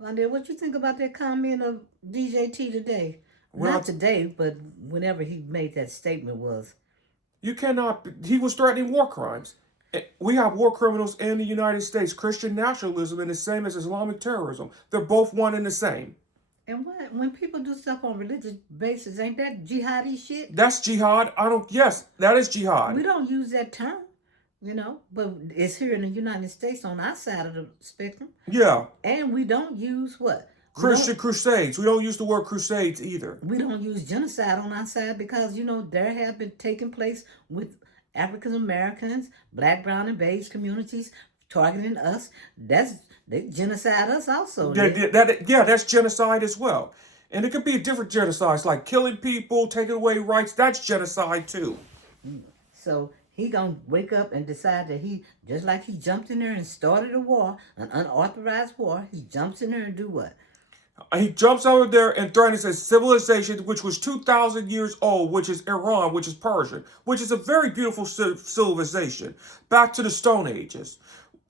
Wanda, what you think about that comment of DJT today? Not Well, today, but whenever he made that statement was. you cannot. He was threatening war crimes. We have war criminals in the United States. Christian nationalism is the same as Islamic terrorism. They're both one and the same. And what when people do stuff on religious basis, ain't that jihadi shit? That's jihad. I don't. Yes, that is jihad. We don't use that term, but it's here in the United States on our side of the spectrum. Yeah, And we don't use what? We don't Christian crusades. We don't use the word crusades either. we don't use genocide on our side because there have been taking place with African Americans, black, brown, and beige communities targeting us. They genocide us also. Yeah, that's genocide as well. And it could be different genocides like killing people, taking away rights. That's genocide too. So he gonna wake up and decide that he just like he jumped in there and started a war, an unauthorized war. He jumps in there and do what? He jumps over there and threatens a civilization which was 2,000 years old, which is Iran, which is Persian, which is a very beautiful civilization, back to the Stone Ages.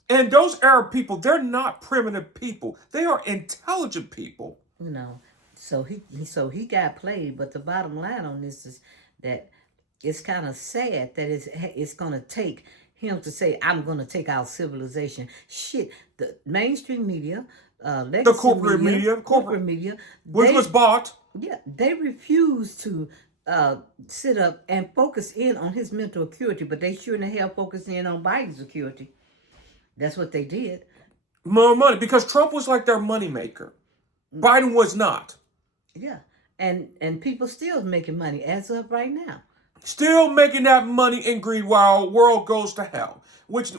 And those Arab people, they're not primitive people. They are intelligent people. You know. So he got played. But the bottom line on this is that it's kind of sad that it's gonna take him to say I'm gonna take our civilization. Shit, the mainstream media, The legacy corporate media, media, corporate media, which was they bought. yeah they refuse to sit up and focus in on his mental acuity, but they sure in the hell focus in on Biden's acuity. That's what they did. More money because Trump was like their moneymaker. Biden was not. Yeah, and people still making money as of right now. Still making that money in greed while the world goes to hell. Which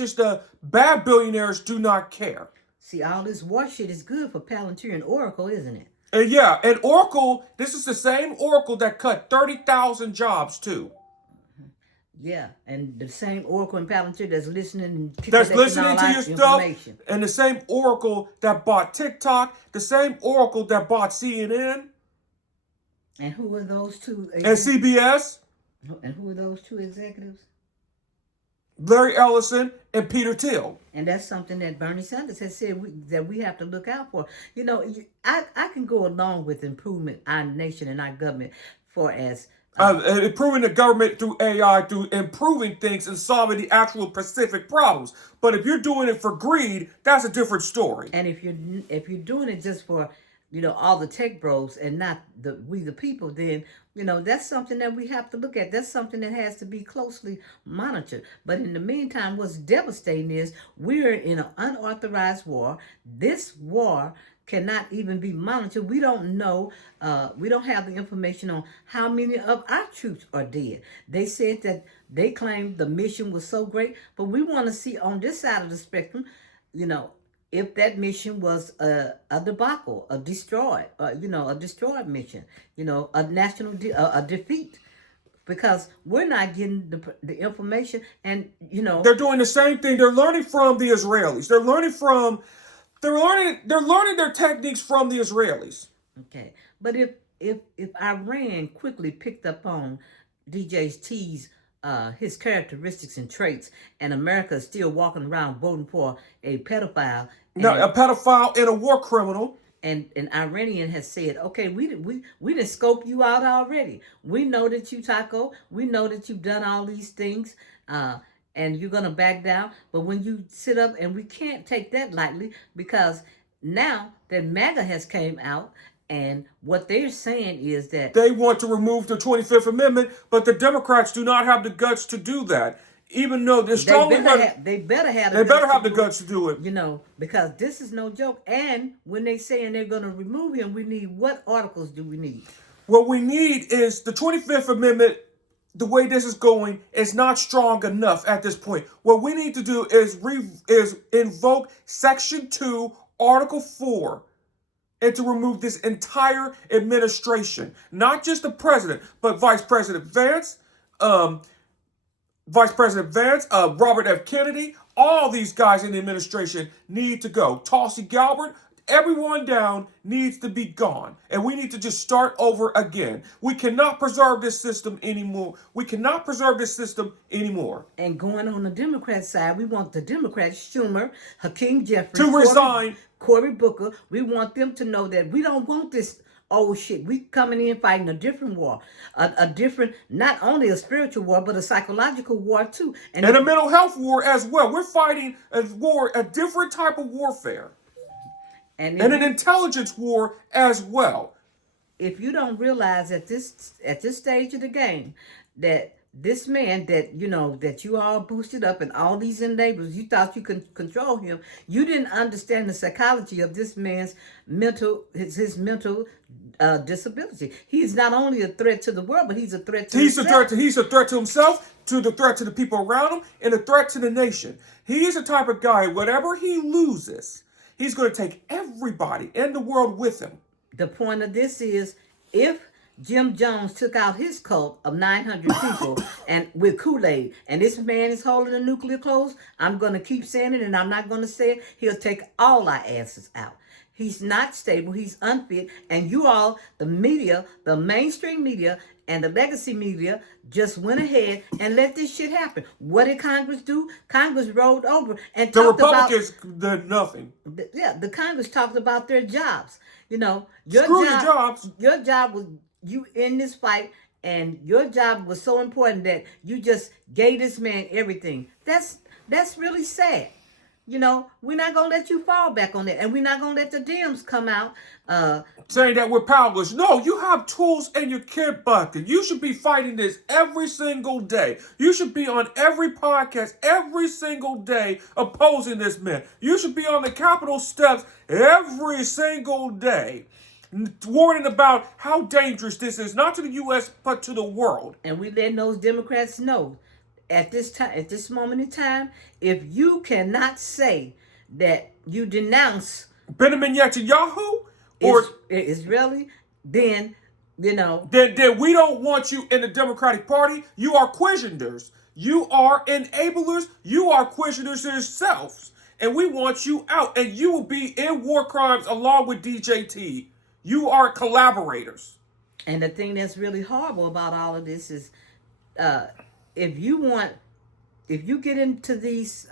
is the bad billionaires do not care. See, all this war shit is good for Palantir and Oracle, isn't it? And yeah, and Oracle, this is the same Oracle that cut 30,000 jobs too. Yeah, and the same Oracle and Palantir that's listening and That's collecting listening all to our your stuff, information. and the same Oracle that bought TikTok, the same Oracle that bought CNN And who are those two? and CBS, And who are those two executives? Larry Ellison, and Peter Thiel. And that's something that Bernie Sanders has said that we have to look out for. I can go along with improvement our nation and our government for as Improving the government through AI, through improving things and solving the actual specific problems. But if you're doing it for greed, that's a different story. and if you're doing it just for all the tech bros and not the people, then that's something that we have to look at. That's something that has to be closely monitored. But in the meantime, what's devastating is we're in an unauthorized war. This war cannot even be monitored. We don't know. We don't have the information on how many of our troops are dead. They said that they claimed the mission was so great, but we want to see on this side of the spectrum, you know, if that mission was a debacle, a destroyed, a destroyed mission, a national a defeat, because we're not getting the information, and They're doing the same thing. They're learning from the Israelis. They're learning their techniques from the Israelis. okay. But if Iran quickly picked up on DJ's his characteristics and traits, and America is still walking around voting for a pedophile, Now, a pedophile and a war criminal. and an Iranian has said, okay, we didn't scope you out already. We know that you Taco. We know that you've done all these things, and you're gonna back down. But when you sit up, and we can't take that lightly, because now that MAGA has came out, and what they're saying is that They want to remove the 25th Amendment, but the Democrats do not have the guts to do that. Even though they're strongly they better have they better have the do it, guts to do it. because this is no joke. And when they saying they're gonna remove him, we need what articles do we need? What we need is the 25th Amendment. The way this is going is not strong enough at this point. What we need to do is invoke Section 2, Article 4, and to remove this entire administration. Not just the president, but Vice President Vance, Robert F. Kennedy, all these guys in the administration need to go. Tulsi Gabbard, everyone down needs to be gone. And we need to just start over again. We cannot preserve this system anymore. We cannot preserve this system anymore. And going on the Democrat side, we want the Democrats, Schumer, Hakeem Jeffries, To resign. Cory Booker. We want them to know that we don't want this old shit. We coming in fighting a different war, a different, not only a spiritual war, but a psychological war too. And a mental health war as well. We're fighting a war, a different type of warfare. And an intelligence war as well. If you don't realize at this stage of the game that this man that that you all boosted up and all these enablers, you thought you could control him. You didn't understand the psychology of this man's his mental disability. He's not only a threat to the world, but he's a threat to himself. He's a threat to himself, to the threat to the people around him, and a threat to the nation. He is the type of guy, whatever he loses, he's going to take everybody in the world with him. The point of this is, if Jim Jones took out his cult of 900 people and with Kool-Aid, and this man is holding a nuclear close, I'm going to keep saying it and I'm not going to say it, he'll take all our asses out. He's not stable, he's unfit, and you all, the media, the mainstream media, and the legacy media just went ahead and let this shit happen. What did Congress do? Congress rolled over and talked about... The Republicans did nothing. The Congress talked about their jobs. Your jobs. Your job was, you in this fight, and your job was so important that you just gave this man everything. That's really sad. We're not going to let you fall back on that. And we're not going to let the Dems come out saying that we're powerless. No, you have tools in your kit bucket. You should be fighting this every single day. You should be on every podcast every single day opposing this man. You should be on the Capitol steps every single day warning about how dangerous this is, not to the U.S., but to the world. And we letting those Democrats know at this moment in time, if you cannot say that you denounce Benjamin Netanyahu or Israeli, then then we don't want you in the Democratic Party. You are quiseners. You are enablers. You are quiseners yourselves. And we want you out. And you will be in war crimes along with DJT. You are collaborators. And the thing that's really horrible about all of this is if you get into these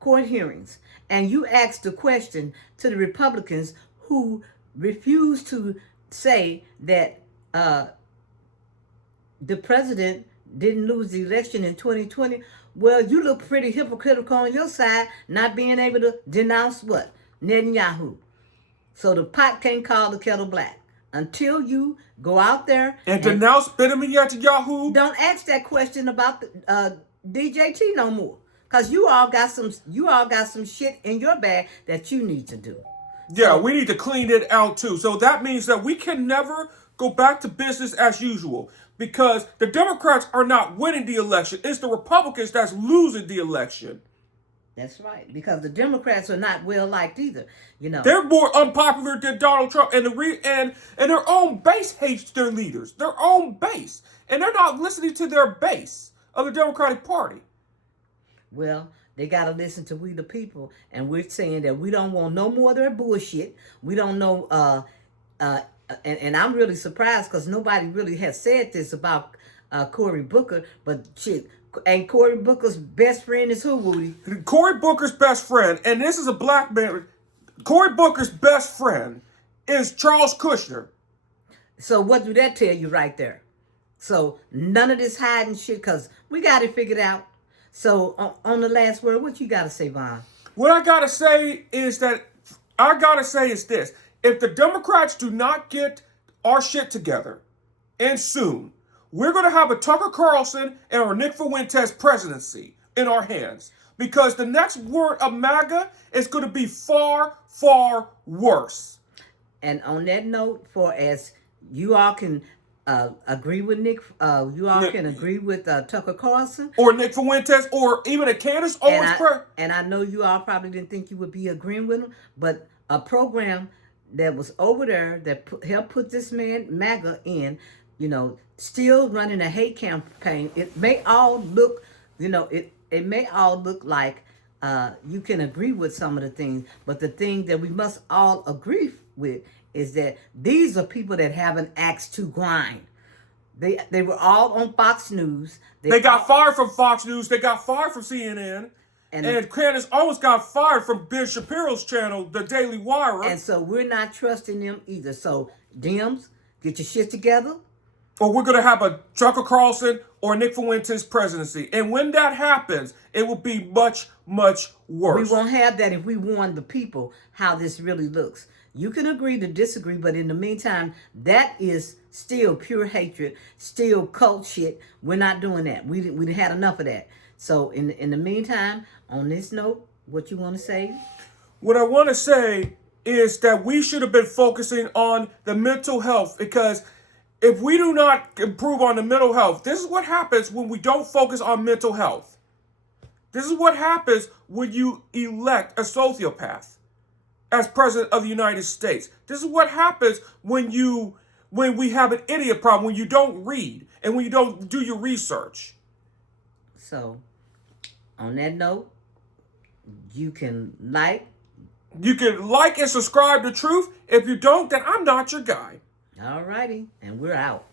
court hearings and you ask the question to the Republicans who refuse to say that the president didn't lose the election in 2020, well, you look pretty hypocritical on your side, not being able to denounce what? Netanyahu. So the pot can't call the kettle black. Until you go out there and denounce Benjamin Netanyahu. Don't ask that question about DJT no more, cause you all got some shit in your bag that you need to do. Yeah, we need to clean it out too. So that means that we can never go back to business as usual, because the Democrats are not winning the election. It's the Republicans that's losing the election. That's right, because the Democrats are not well liked either. They're more unpopular than Donald Trump, and their own base hates their leaders. Their own base, and they're not listening to their base of the Democratic Party. Well, they got to listen to we the people, and we're saying that we don't want no more of their bullshit. We don't know, and I'm really surprised because nobody really has said this about Cory Booker, but shit. And Cory Booker's best friend is who, Woody? Cory Booker's best friend, and this is a black man. Cory Booker's best friend is Charles Kushner. So what do that tell you right there? So none of this hiding shit, because we got it figured out. So on the last word, what you got to say, Vaughn? What I got to say is this. If the Democrats do not get our shit together, and soon, we're going to have a Tucker Carlson and a Nick Fuentes presidency in our hands, because the next word of MAGA is going to be far, far worse. And on that note, for as you all can agree with Nick, can agree with Tucker Carlson. Or Nick Fuentes, or even a Candace Owens. And I know you all probably didn't think you would be agreeing with him, but a program that was over there that helped put this man, MAGA, in, still running a hate campaign. It may all look, it may all look like you can agree with some of the things, but the thing that we must all agree with is that these are people that have an axe to grind. They were all on Fox News. They got fired from Fox News. They got fired from CNN. And Candace almost got fired from Ben Shapiro's channel, The Daily Wire. And so we're not trusting them either. So, Dems, get your shit together. Or we're going to have a Tucker Carlson or Nick Fuentes presidency. And when that happens, it will be much, much worse. We won't have that if we warn the people how this really looks. You can agree to disagree, but in the meantime, that is still pure hatred, still cult shit. We're not doing that. We had enough of that. So in the meantime, on this note, what you want to say? What I want to say is that we should have been focusing on the mental health, because if we do not improve on the mental health, this is what happens when we don't focus on mental health. This is what happens when you elect a sociopath as president of the United States. This is what happens when we have an idiot problem, when you don't read and when you don't do your research. So, on that note, you can like and subscribe to Truth. If you don't, then I'm not your guy. All righty, and we're out.